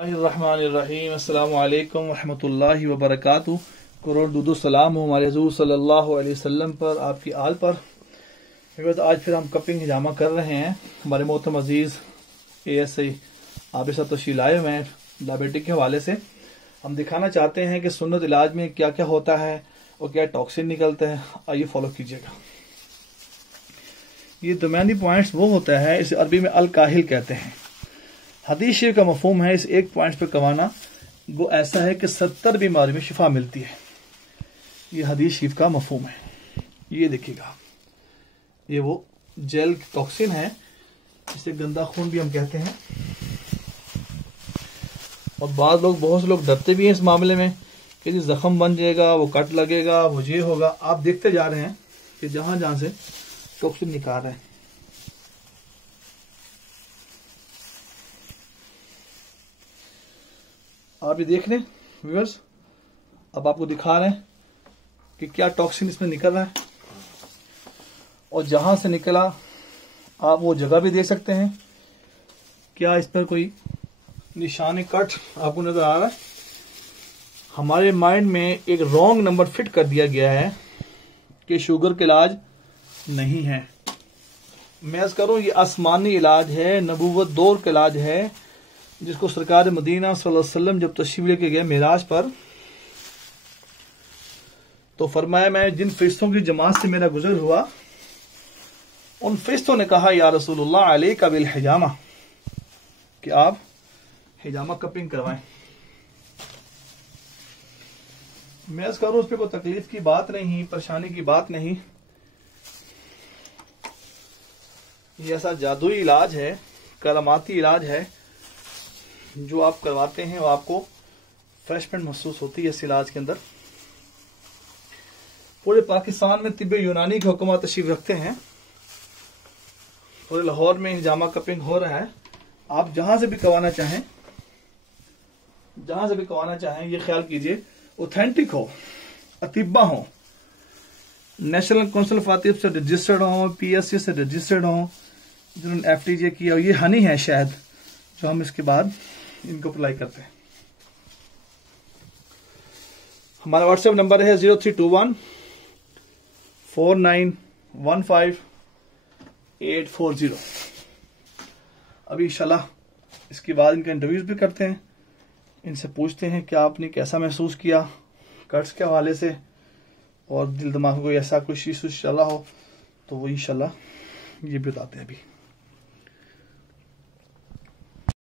रहमानिर्रहीम। अस्सलामु अलैकुम रहमतुल्लाहि व बरकातुहू। करोड़ दुदु सलाम हो हमारे हुज़ूर सल्लल्लाहु अलैहि वसल्लम पर, आपकी आल पर। आज फिर हम कपिंग हिजामा कर रहे हैं। हमारे मोहतरम अजीज़ ASI आप सब तशरीफ़ लाए हुए हैं डायबिटिक के हवाले से। हम दिखाना चाहते हैं कि सुन्नत इलाज में क्या क्या होता है और क्या टॉक्सिन निकलते हैं। आइए फॉलो कीजिएगा। ये दरमियानी पॉइंट्स वो होता है, इसे अरबी में अल काहिल कहते हैं। हदीस शरीफ का मफहूम है इस एक पॉइंट पे कमाना वो ऐसा है कि 70 बीमारी में शिफा मिलती है। ये हदीस शरीफ का मफहूम है। ये देखिएगा, ये वो जेल टॉक्सिन है, इसे गंदा खून भी हम कहते हैं। और बहुत से लोग डरते भी हैं इस मामले में कि जख्म बन जाएगा, वो कट लगेगा, वो ये होगा। आप देखते जा रहे हैं कि जहां जहां से टॉक्सिन निकाल रहे हैं। आप ये देख लें व्यूअर्स, अब आपको दिखा रहे हैं कि क्या टॉक्सिन इसमें निकल रहा है। और जहां से निकला आप वो जगह भी देख सकते हैं। क्या इस पर कोई निशान कट आपको नजर आ रहा है? हमारे माइंड में एक रॉन्ग नंबर फिट कर दिया गया है कि शुगर का इलाज नहीं है। मैं अर्ज करूं, ये आसमानी इलाज है, नबूवत दौर का इलाज है, जिसको सरकार मदीना सल्लल्लाहु अलैहि वसल्लम जब तशरीफ लेके गए मेराज पर, तो फरमाया मैं जिन फरिश्तों की जमात से मेरा गुजर हुआ, उन फरिश्तों ने कहा या रसूलुल्लाह अलैका बिल हिजामा, कि आप हिजामा कपिंग करवाएं। मैं अर्ज करूं, उस पर कोई तकलीफ की बात नहीं, परेशानी की बात नहीं। ये ऐसा जादुई इलाज है, करामाती इलाज है, जो आप करवाते हैं वो आपको फ्रेशमेंट महसूस होती है इस इलाज के अंदर। पूरे पाकिस्तान में तिब्बे यूनानी के हुक्मा तशरीफ रखते हैं। पूरे लाहौर में हिजामा कपिंग हो रहा है। आप जहां से भी करवाना चाहें, ये ख्याल कीजिए ऑथेंटिक हो, अतिब्बा हो, नेशनल काउंसिल ऑफ आतिफ से रजिस्टर्ड हो, PSC से रजिस्टर्ड हो, जिन्होंने FTJ किया। ये हनी है शायद जो हम इसके बाद इनको अप्लाई करते हैं। हमारा व्हाट्सएप नंबर है 0321 4915 840। अभी इंशाल्लाह इसके बाद इनका इंटरव्यूज भी करते हैं, इनसे पूछते हैं कि आपने कैसा महसूस किया कट्स के हवाले से, और दिल दिमाग में कोई ऐसा कुछ इशू चल रहा हो तो वो इंशाल्लाह ये भी बताते हैं अभी।